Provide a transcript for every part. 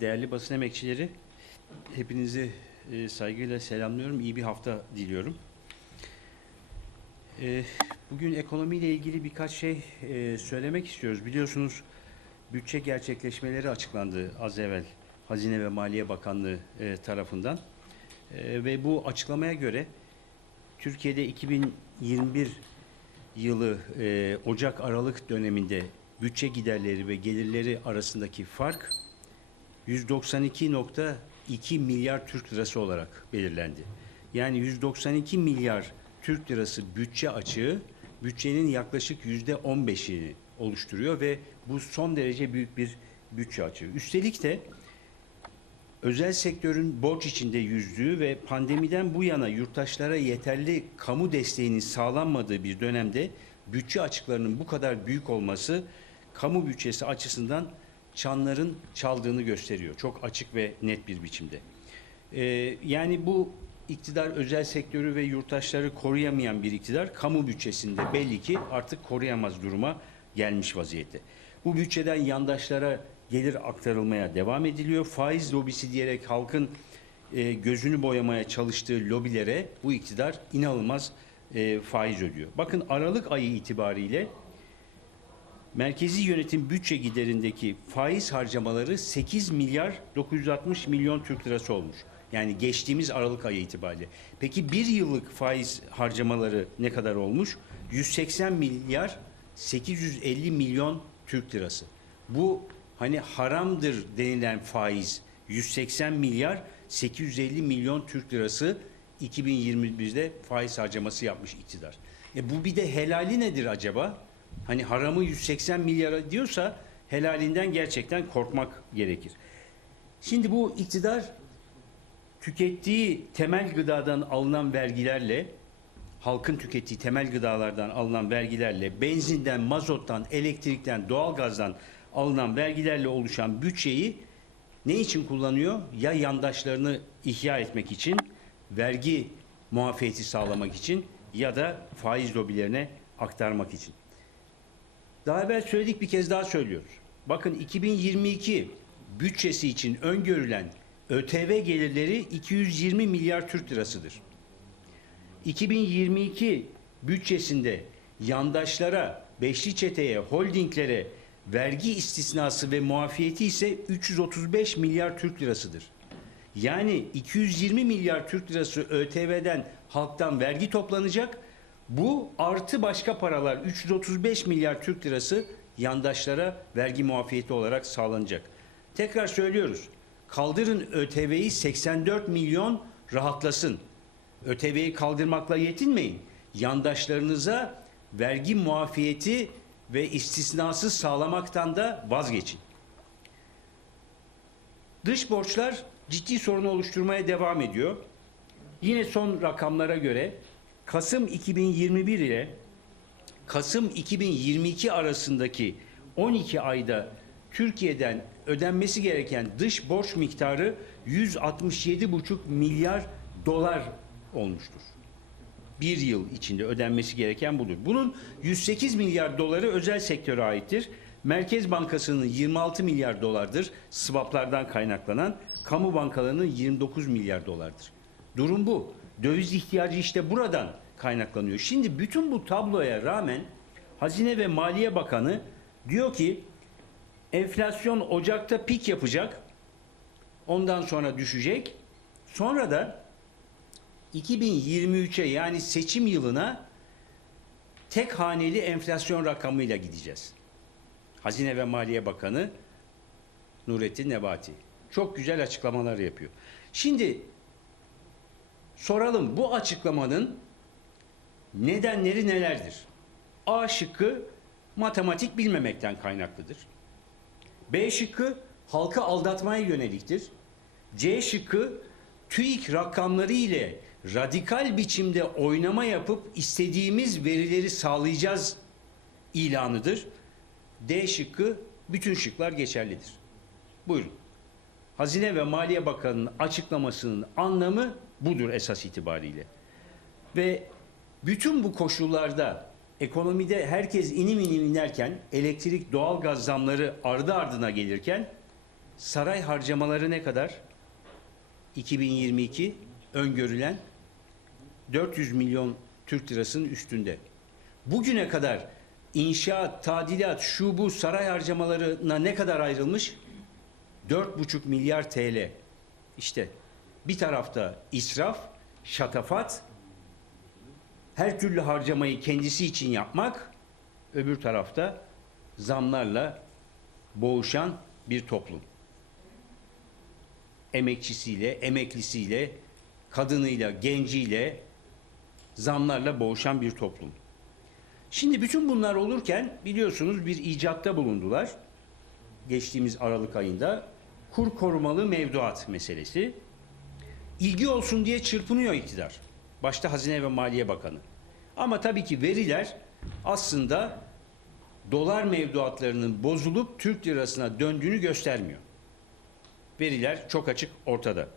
değerli basın emekçileri, hepinizi e, saygıyla selamlıyorum. İyi bir hafta diliyorum. E, Bugün ekonomiyle ilgili birkaç şey e, söylemek istiyoruz. Biliyorsunuz bütçe gerçekleşmeleri açıklandı az evvel Hazine ve Maliye Bakanlığı e, tarafından. Ve bu açıklamaya göre Türkiye'de 2021 yılı Ocak-Aralık döneminde bütçe giderleri ve gelirleri arasındaki fark 192.2 milyar Türk lirası olarak belirlendi. Yani 192 milyar Türk lirası bütçe açığı bütçenin yaklaşık yüzde 15'ini oluşturuyor ve bu son derece büyük bir bütçe açığı. Üstelik de özel sektörün borç içinde yüzdüğü ve pandemiden bu yana yurttaşlara yeterli kamu desteğinin sağlanmadığı bir dönemde bütçe açıklarının bu kadar büyük olması kamu bütçesi açısından çanların çaldığını gösteriyor. Çok açık ve net bir biçimde. Ee, yani bu iktidar özel sektörü ve yurttaşları koruyamayan bir iktidar kamu bütçesinde belli ki artık koruyamaz duruma gelmiş vaziyette. Bu bütçeden yandaşlara gelir aktarılmaya devam ediliyor. Faiz lobisi diyerek halkın e, gözünü boyamaya çalıştığı lobilere bu iktidar inanılmaz e, faiz ödüyor. Bakın Aralık ayı itibariyle merkezi yönetim bütçe giderindeki faiz harcamaları 8 milyar 960 milyon Türk lirası olmuş. Yani geçtiğimiz Aralık ayı itibariyle. Peki bir yıllık faiz harcamaları ne kadar olmuş? 180 milyar 850 milyon Türk lirası. Bu hani haramdır denilen faiz 180 milyar 850 milyon Türk lirası 2021'de faiz harcaması yapmış iktidar. E bu bir de helali nedir acaba? Hani haramı 180 milyara diyorsa helalinden gerçekten korkmak gerekir. Şimdi bu iktidar tükettiği temel gıdadan alınan vergilerle halkın tükettiği temel gıdalardan alınan vergilerle benzinden, mazottan, elektrikten, doğalgazdan alınan vergilerle oluşan bütçeyi ne için kullanıyor? Ya yandaşlarını ihya etmek için, vergi muafiyeti sağlamak için ya da faiz lobilerine aktarmak için. Daha evvel söyledik bir kez daha söylüyoruz. Bakın 2022 bütçesi için öngörülen ÖTV gelirleri 220 milyar Türk lirasıdır. 2022 bütçesinde yandaşlara, beşli çeteye, holdinglere vergi istisnası ve muafiyeti ise 335 milyar Türk lirasıdır. Yani 220 milyar Türk lirası ÖTV'den halktan vergi toplanacak. Bu artı başka paralar 335 milyar Türk lirası yandaşlara vergi muafiyeti olarak sağlanacak. Tekrar söylüyoruz. Kaldırın ÖTV'yi 84 milyon rahatlasın. ÖTV'yi kaldırmakla yetinmeyin. Yandaşlarınıza vergi muafiyeti ve istisnası sağlamaktan da vazgeçin. Dış borçlar ciddi sorun oluşturmaya devam ediyor. Yine son rakamlara göre Kasım 2021 ile Kasım 2022 arasındaki 12 ayda Türkiye'den ödenmesi gereken dış borç miktarı 167,5 milyar dolar olmuştur. Bir yıl içinde ödenmesi gereken budur. Bunun 108 milyar doları özel sektöre aittir. Merkez Bankası'nın 26 milyar dolardır swaplardan kaynaklanan, kamu bankalarının 29 milyar dolardır. Durum bu. Döviz ihtiyacı işte buradan kaynaklanıyor. Şimdi bütün bu tabloya rağmen Hazine ve Maliye Bakanı diyor ki enflasyon Ocak'ta pik yapacak. Ondan sonra düşecek. Sonra da 2023'e yani seçim yılına tek haneli enflasyon rakamıyla gideceğiz. Hazine ve Maliye Bakanı Nurettin Nebati. Çok güzel açıklamalar yapıyor. Şimdi soralım bu açıklamanın nedenleri nelerdir? A şıkkı matematik bilmemekten kaynaklıdır. B şıkkı halkı aldatmaya yöneliktir. C şıkkı TÜİK rakamları ile radikal biçimde oynama yapıp istediğimiz verileri sağlayacağız ilanıdır. D şıkkı bütün şıklar geçerlidir. Buyurun. Hazine ve Maliye Bakanı'nın açıklamasının anlamı budur esas itibariyle. Ve bütün bu koşullarda ekonomide herkes inim inim inerken elektrik doğalgaz zamları ardı ardına gelirken Saray harcamaları ne kadar? 2022 öngörülen 400 milyon Türk lirasının üstünde. Bugüne kadar inşaat, tadilat, şu bu saray harcamalarına ne kadar ayrılmış? 4,5 milyar TL. İşte bir tarafta israf, şatafat, her türlü harcamayı kendisi için yapmak, öbür tarafta zamlarla boğuşan bir toplum. Emekçisiyle, emeklisiyle, kadınıyla, genciyle zamlarla boğuşan bir toplum. Şimdi bütün bunlar olurken biliyorsunuz bir icatta bulundular. Geçtiğimiz Aralık ayında kur korumalı mevduat meselesi. İlgi olsun diye çırpınıyor iktidar. Başta Hazine ve Maliye Bakanı. Ama tabii ki veriler aslında dolar mevduatlarının bozulup Türk lirasına döndüğünü göstermiyor. Veriler çok açık ortada.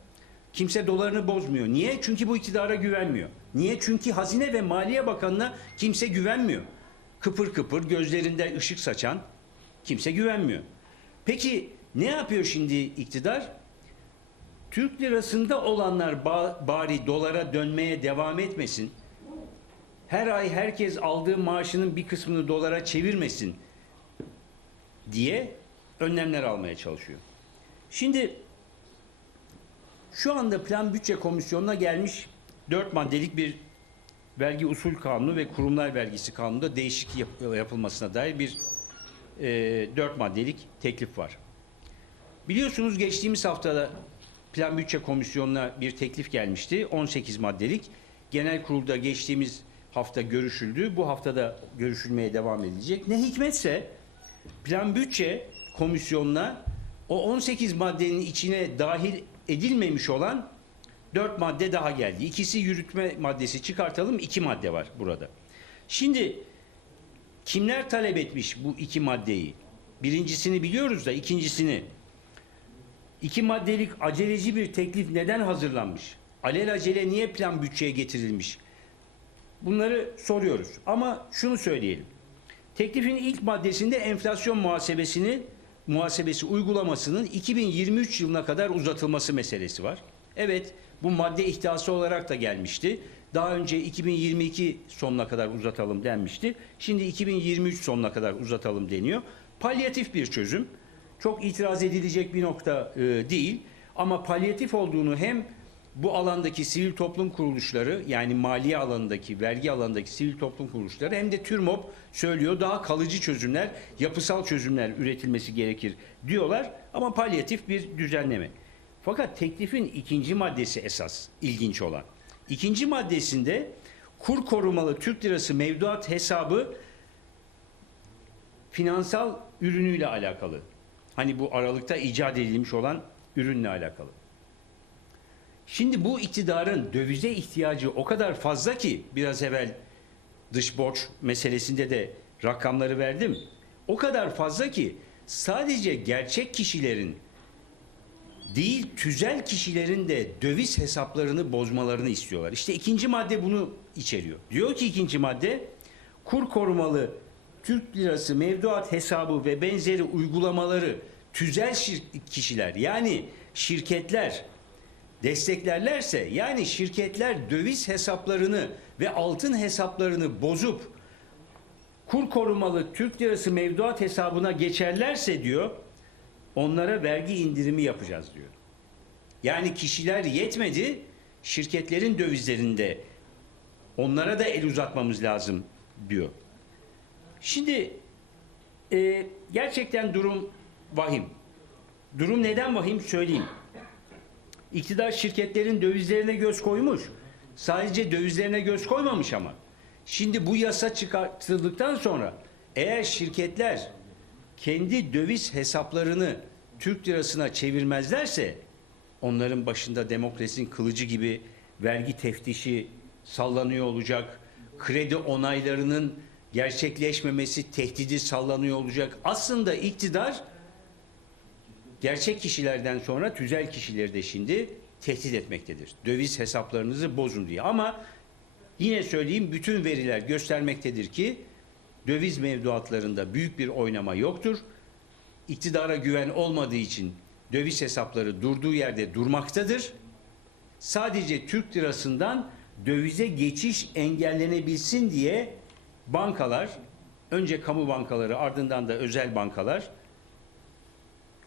Kimse dolarını bozmuyor. Niye? Çünkü bu iktidara güvenmiyor. Niye? Çünkü Hazine ve Maliye Bakanı'na kimse güvenmiyor. Kıpır kıpır gözlerinde ışık saçan kimse güvenmiyor. Peki ne yapıyor şimdi iktidar? Türk lirasında olanlar ba- bari dolara dönmeye devam etmesin. Her ay herkes aldığı maaşının bir kısmını dolara çevirmesin diye önlemler almaya çalışıyor. Şimdi şu anda Plan Bütçe Komisyonu'na gelmiş dört maddelik bir vergi usul kanunu ve kurumlar vergisi kanununda değişiklik yap- yapılmasına dair bir e, dört maddelik teklif var. Biliyorsunuz geçtiğimiz haftada Plan Bütçe Komisyonu'na bir teklif gelmişti. 18 maddelik. Genel kurulda geçtiğimiz hafta görüşüldü. Bu haftada görüşülmeye devam edilecek. Ne hikmetse Plan Bütçe Komisyonu'na o 18 maddenin içine dahil edilmemiş olan 4 madde daha geldi. İkisi yürütme maddesi çıkartalım. iki madde var burada. Şimdi kimler talep etmiş bu iki maddeyi? Birincisini biliyoruz da ikincisini İki maddelik aceleci bir teklif neden hazırlanmış? Alelacele niye plan bütçeye getirilmiş? Bunları soruyoruz. Ama şunu söyleyelim. Teklifin ilk maddesinde enflasyon muhasebesini muhasebesi uygulamasının 2023 yılına kadar uzatılması meselesi var. Evet, bu madde ihtiyası olarak da gelmişti. Daha önce 2022 sonuna kadar uzatalım denmişti. Şimdi 2023 sonuna kadar uzatalım deniyor. Palyatif bir çözüm. Çok itiraz edilecek bir nokta e, değil. Ama palyatif olduğunu hem bu alandaki sivil toplum kuruluşları yani maliye alanındaki, vergi alanındaki sivil toplum kuruluşları hem de TÜRMOP söylüyor daha kalıcı çözümler, yapısal çözümler üretilmesi gerekir diyorlar ama palyatif bir düzenleme. Fakat teklifin ikinci maddesi esas ilginç olan. İkinci maddesinde kur korumalı Türk lirası mevduat hesabı finansal ürünüyle alakalı. Hani bu aralıkta icat edilmiş olan ürünle alakalı. Şimdi bu iktidarın dövize ihtiyacı o kadar fazla ki biraz evvel dış borç meselesinde de rakamları verdim. O kadar fazla ki sadece gerçek kişilerin değil tüzel kişilerin de döviz hesaplarını bozmalarını istiyorlar. İşte ikinci madde bunu içeriyor. Diyor ki ikinci madde kur korumalı Türk lirası mevduat hesabı ve benzeri uygulamaları tüzel kişiler yani şirketler desteklerlerse yani şirketler döviz hesaplarını ve altın hesaplarını bozup kur korumalı Türk lirası mevduat hesabına geçerlerse diyor onlara vergi indirimi yapacağız diyor. Yani kişiler yetmedi şirketlerin dövizlerinde onlara da el uzatmamız lazım diyor. Şimdi e, gerçekten durum vahim. Durum neden vahim söyleyeyim. İktidar şirketlerin dövizlerine göz koymuş. Sadece dövizlerine göz koymamış ama. Şimdi bu yasa çıkartıldıktan sonra eğer şirketler kendi döviz hesaplarını Türk lirasına çevirmezlerse onların başında demokrasinin kılıcı gibi vergi teftişi sallanıyor olacak. Kredi onaylarının gerçekleşmemesi tehdidi sallanıyor olacak. Aslında iktidar gerçek kişilerden sonra tüzel kişileri de şimdi tehdit etmektedir. Döviz hesaplarınızı bozun diye. Ama yine söyleyeyim bütün veriler göstermektedir ki döviz mevduatlarında büyük bir oynama yoktur. İktidara güven olmadığı için döviz hesapları durduğu yerde durmaktadır. Sadece Türk lirasından dövize geçiş engellenebilsin diye bankalar, önce kamu bankaları ardından da özel bankalar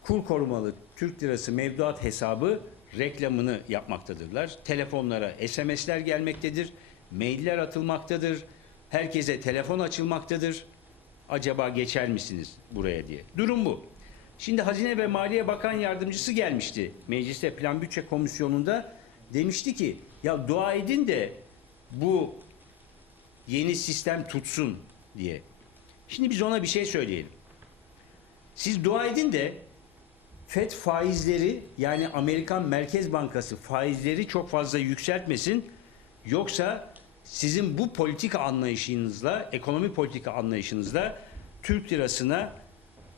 kur korumalı Türk lirası mevduat hesabı reklamını yapmaktadırlar. Telefonlara SMS'ler gelmektedir, mailler atılmaktadır, herkese telefon açılmaktadır. Acaba geçer misiniz buraya diye. Durum bu. Şimdi Hazine ve Maliye Bakan Yardımcısı gelmişti mecliste Plan Bütçe Komisyonu'nda. Demişti ki ya dua edin de bu yeni sistem tutsun diye. Şimdi biz ona bir şey söyleyelim. Siz dua edin de FED faizleri yani Amerikan Merkez Bankası faizleri çok fazla yükseltmesin. Yoksa sizin bu politika anlayışınızla, ekonomi politika anlayışınızla Türk lirasına,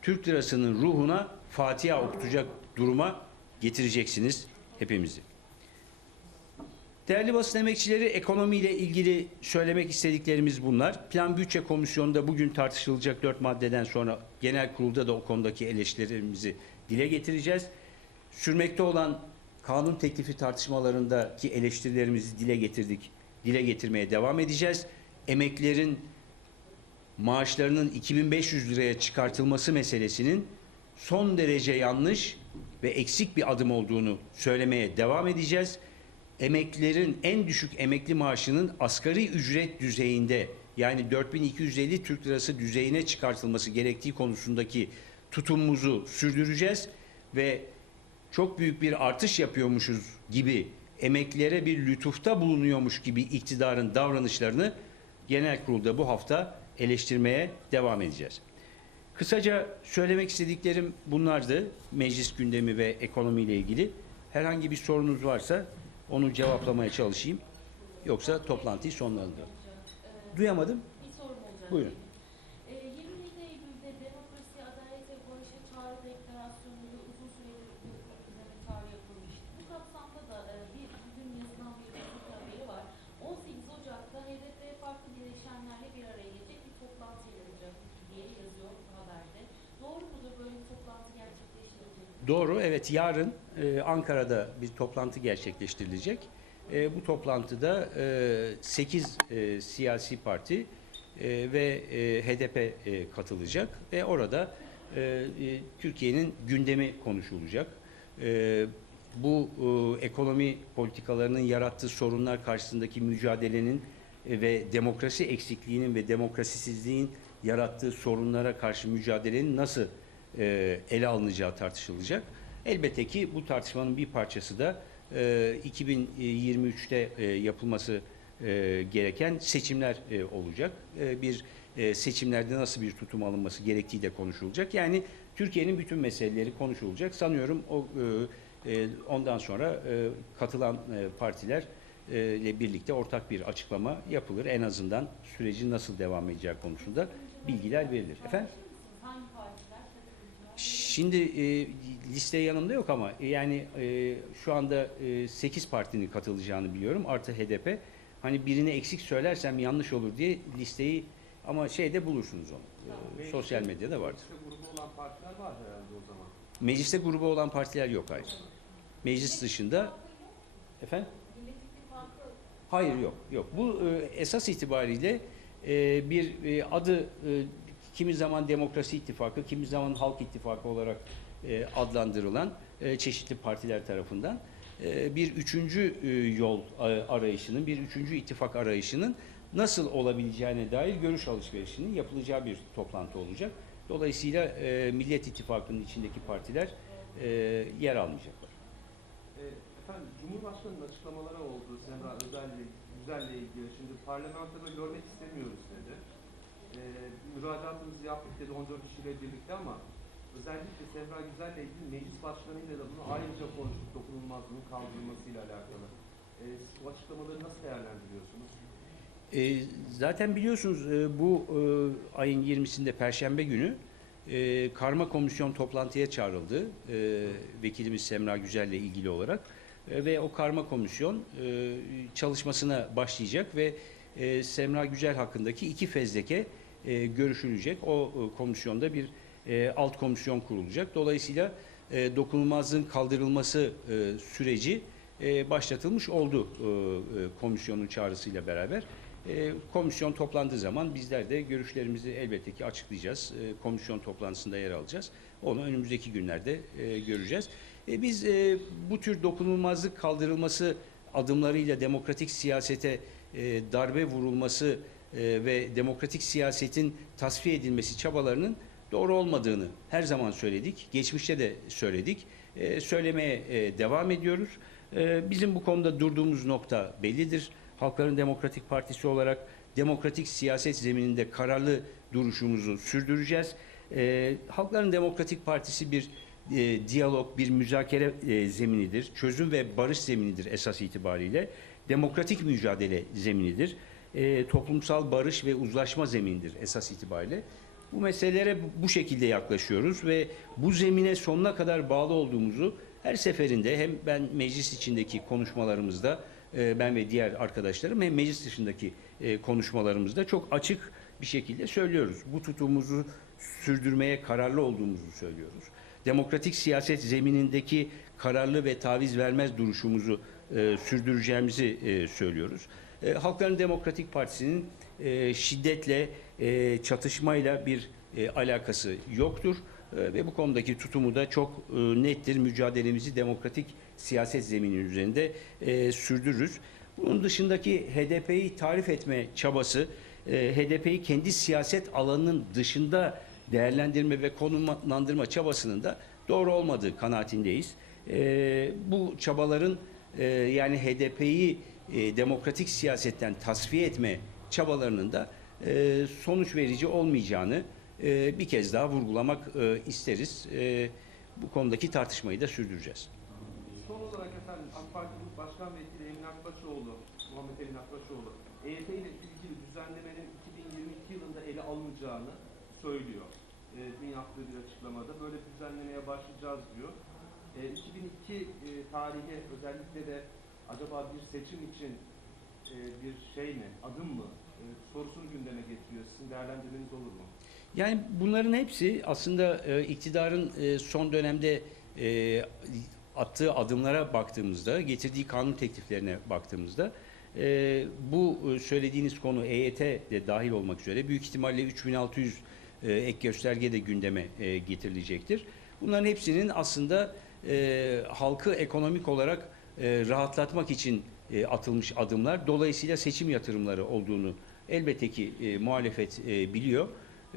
Türk lirasının ruhuna Fatiha okutacak duruma getireceksiniz hepimizi. Değerli basın emekçileri ekonomiyle ilgili söylemek istediklerimiz bunlar. Plan Bütçe Komisyonu'nda bugün tartışılacak dört maddeden sonra genel kurulda da o konudaki eleştirilerimizi dile getireceğiz. Sürmekte olan kanun teklifi tartışmalarındaki eleştirilerimizi dile getirdik. Dile getirmeye devam edeceğiz. Emeklerin maaşlarının 2500 liraya çıkartılması meselesinin son derece yanlış ve eksik bir adım olduğunu söylemeye devam edeceğiz. Emeklilerin en düşük emekli maaşının asgari ücret düzeyinde yani 4250 Türk lirası düzeyine çıkartılması gerektiği konusundaki tutumumuzu sürdüreceğiz ve çok büyük bir artış yapıyormuşuz gibi emeklilere bir lütufta bulunuyormuş gibi iktidarın davranışlarını genel kurulda bu hafta eleştirmeye devam edeceğiz. Kısaca söylemek istediklerim bunlardı. Meclis gündemi ve ekonomiyle ilgili. Herhangi bir sorunuz varsa onu cevaplamaya çalışayım. Yoksa toplantıyı sonlandıralım. Duyamadım. Bir sorum olacak. Buyurun. Ee, 27 Eylül'de demokrasi, adalet ve barışa çağrı deklarasyonuyla uzun süredir üzerine çağrı yapılmıştı. Bu kapsamda da e, bir bugün yazılan bir gazete haberi var. 18 Ocak'ta HDP farklı bileşenlerle bir araya gelecek bir toplantı yapılacak diye yazıyor haberde. Doğru mudur böyle bir toplantı gerçekleştirilecek? Doğru, evet yarın e, Ankara'da bir toplantı gerçekleştirilecek. E, bu toplantıda e, 8 e, siyasi parti e, ve e, HDP e, katılacak ve orada e, e, Türkiye'nin gündemi konuşulacak. E, bu e, ekonomi politikalarının yarattığı sorunlar karşısındaki mücadelenin e, ve demokrasi eksikliğinin ve demokrasisizliğin yarattığı sorunlara karşı mücadelenin nasıl e, ele alınacağı tartışılacak. Elbette ki bu tartışmanın bir parçası da e, 2023'te e, yapılması e, gereken seçimler e, olacak. E, bir e, seçimlerde nasıl bir tutum alınması gerektiği de konuşulacak. Yani Türkiye'nin bütün meseleleri konuşulacak. Sanıyorum o e, e, ondan sonra e, katılan e, partiler e, ile birlikte ortak bir açıklama yapılır. En azından sürecin nasıl devam edeceği konusunda bilgiler verilir. Efendim? Şimdi e, liste yanımda yok ama e, yani e, şu anda e, 8 partinin katılacağını biliyorum artı HDP. Hani birini eksik söylersem yanlış olur diye listeyi ama şeyde bulursunuz onu. E, sosyal medyada vardır. Mecliste grubu olan partiler var herhalde o zaman. Mecliste grubu olan partiler yok hayır. Meclis dışında efendim? Hayır yok yok. Bu e, esas itibariyle e, bir e, adı e, kimi zaman Demokrasi İttifakı, kimi zaman Halk İttifakı olarak e, adlandırılan e, çeşitli partiler tarafından e, bir üçüncü e, yol e, arayışının, bir üçüncü ittifak arayışının nasıl olabileceğine dair görüş alışverişinin yapılacağı bir toplantı olacak. Dolayısıyla e, Millet İttifakı'nın içindeki partiler e, yer almayacaklar. E, efendim Cumhurbaşkanı'nın açıklamaları oldu Semra Özel'le, ilgili. Şimdi parlamentoda görmek istemiyoruz. E, müracaatımızı yaptık dedi 14 kişiyle birlikte ama özellikle Semra Güzel'le ilgili meclis başkanıyla da bunu ayrıca konuştuk dokunulmazlığın kaldırılmasıyla alakalı. E, bu açıklamaları nasıl değerlendiriyorsunuz? E, zaten biliyorsunuz e, bu e, ayın 20'sinde Perşembe günü e, karma komisyon toplantıya çağrıldı. E, vekilimiz Semra Güzel'le ilgili olarak. E, ve o karma komisyon e, çalışmasına başlayacak ve e, Semra Güzel hakkındaki iki fezleke e, görüşülecek. O e, komisyonda bir e, alt komisyon kurulacak. Dolayısıyla e, dokunulmazlığın kaldırılması e, süreci e, başlatılmış oldu e, e, komisyonun çağrısıyla beraber. E, komisyon toplandığı zaman bizler de görüşlerimizi elbette ki açıklayacağız. E, komisyon toplantısında yer alacağız. Onu önümüzdeki günlerde e, göreceğiz. E, biz e, bu tür dokunulmazlık kaldırılması adımlarıyla demokratik siyasete e, darbe vurulması ve demokratik siyasetin tasfiye edilmesi çabalarının doğru olmadığını her zaman söyledik. Geçmişte de söyledik. E, söylemeye e, devam ediyoruz. E, bizim bu konuda durduğumuz nokta bellidir. Halkların Demokratik Partisi olarak demokratik siyaset zemininde kararlı duruşumuzu sürdüreceğiz. E, Halkların Demokratik Partisi bir e, diyalog, bir müzakere e, zeminidir. Çözüm ve barış zeminidir esas itibariyle. Demokratik mücadele zeminidir. E, toplumsal barış ve uzlaşma zeminidir esas itibariyle. Bu meselelere bu- şekilde yaklaşıyoruz ve bu zemine sonuna kadar bağlı olduğumuzu her seferinde hem ben meclis içindeki konuşmalarımızda e, ben ve diğer arkadaşlarım hem meclis dışındaki e, konuşmalarımızda çok açık bir şekilde söylüyoruz. Bu tutumuzu sürdürmeye kararlı olduğumuzu söylüyoruz. Demokratik siyaset zeminindeki kararlı ve taviz vermez duruşumuzu e, sürdüreceğimizi e, söylüyoruz. E, Halkların Demokratik Partisi'nin e, şiddetle, e, çatışmayla bir e, alakası yoktur. E, ve bu konudaki tutumu da çok e, nettir. Mücadelemizi demokratik siyaset zemini üzerinde e, sürdürürüz. Bunun dışındaki HDP'yi tarif etme çabası, e, HDP'yi kendi siyaset alanının dışında değerlendirme ve konumlandırma çabasının da doğru olmadığı kanaatindeyiz. E, bu çabaların e, yani HDP'yi e, demokratik siyasetten tasfiye etme çabalarının da e, sonuç verici olmayacağını e, bir kez daha vurgulamak isteriz. Bu konudaki tartışmayı da sürdüreceğiz. Son olarak efendim AK Parti Grup Başkan Vekili Emin Akbaşoğlu, Muhammed Emin Akbaşoğlu, EYT ile ilgili düzenlemenin 2022 yılında ele alınacağını söylüyor. E, dün yaptığı bir açıklamada böyle bir düzenlemeye başlayacağız diyor. E, 2002 e, tarihi özellikle de acaba bir seçim için e, bir şey mi, adım mı e, sorusunu gündeme getiriyor. Sizin değerlendirmeniz olur mu? Yani bunların hepsi aslında e, iktidarın son dönemde attığı adımlara baktığımızda, getirdiği kanun tekliflerine baktığımızda e, bu söylediğiniz konu EYT de dahil olmak üzere büyük ihtimalle 3600 e, ek gösterge de gündeme e, getirilecektir. Bunların hepsinin aslında e, halkı ekonomik olarak e, rahatlatmak için e, atılmış adımlar. Dolayısıyla seçim yatırımları olduğunu elbette ki e, muhalefet e, biliyor.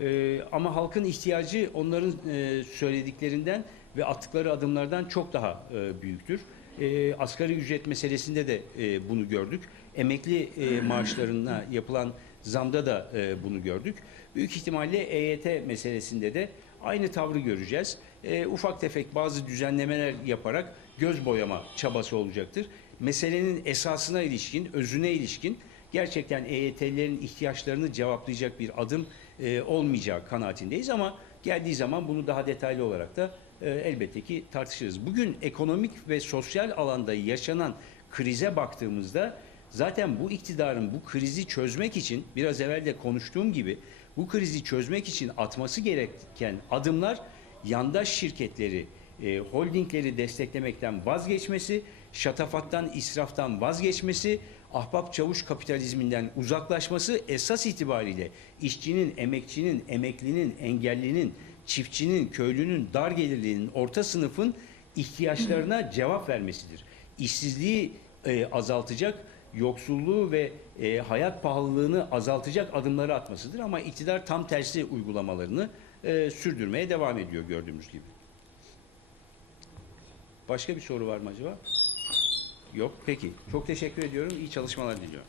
Ee, ama halkın ihtiyacı onların e, söylediklerinden ve attıkları adımlardan çok daha e, büyüktür. E, asgari ücret meselesinde de e, bunu gördük. Emekli e, maaşlarına yapılan zamda da e, bunu gördük. Büyük ihtimalle EYT meselesinde de aynı tavrı göreceğiz. E, ufak tefek bazı düzenlemeler yaparak göz boyama çabası olacaktır. Meselenin esasına ilişkin, özüne ilişkin gerçekten EYT'lilerin ihtiyaçlarını cevaplayacak bir adım e, olmayacağı kanaatindeyiz ama geldiği zaman bunu daha detaylı olarak da e, elbette ki tartışırız. Bugün ekonomik ve sosyal alanda yaşanan krize baktığımızda zaten bu iktidarın bu krizi çözmek için biraz evvel de konuştuğum gibi bu krizi çözmek için atması gereken adımlar yandaş şirketleri, e, holdingleri desteklemekten vazgeçmesi, şatafattan, israftan vazgeçmesi, ahbap çavuş kapitalizminden uzaklaşması esas itibariyle işçinin, emekçinin, emeklinin, engellinin, çiftçinin, köylünün, dar gelirlinin, orta sınıfın ihtiyaçlarına cevap vermesidir. İşsizliği e, azaltacak, yoksulluğu ve e, hayat pahalılığını azaltacak adımları atmasıdır. Ama iktidar tam tersi uygulamalarını e, sürdürmeye devam ediyor gördüğümüz gibi. Başka bir soru var mı acaba? Yok. Peki. Çok teşekkür ediyorum. İyi çalışmalar diliyorum.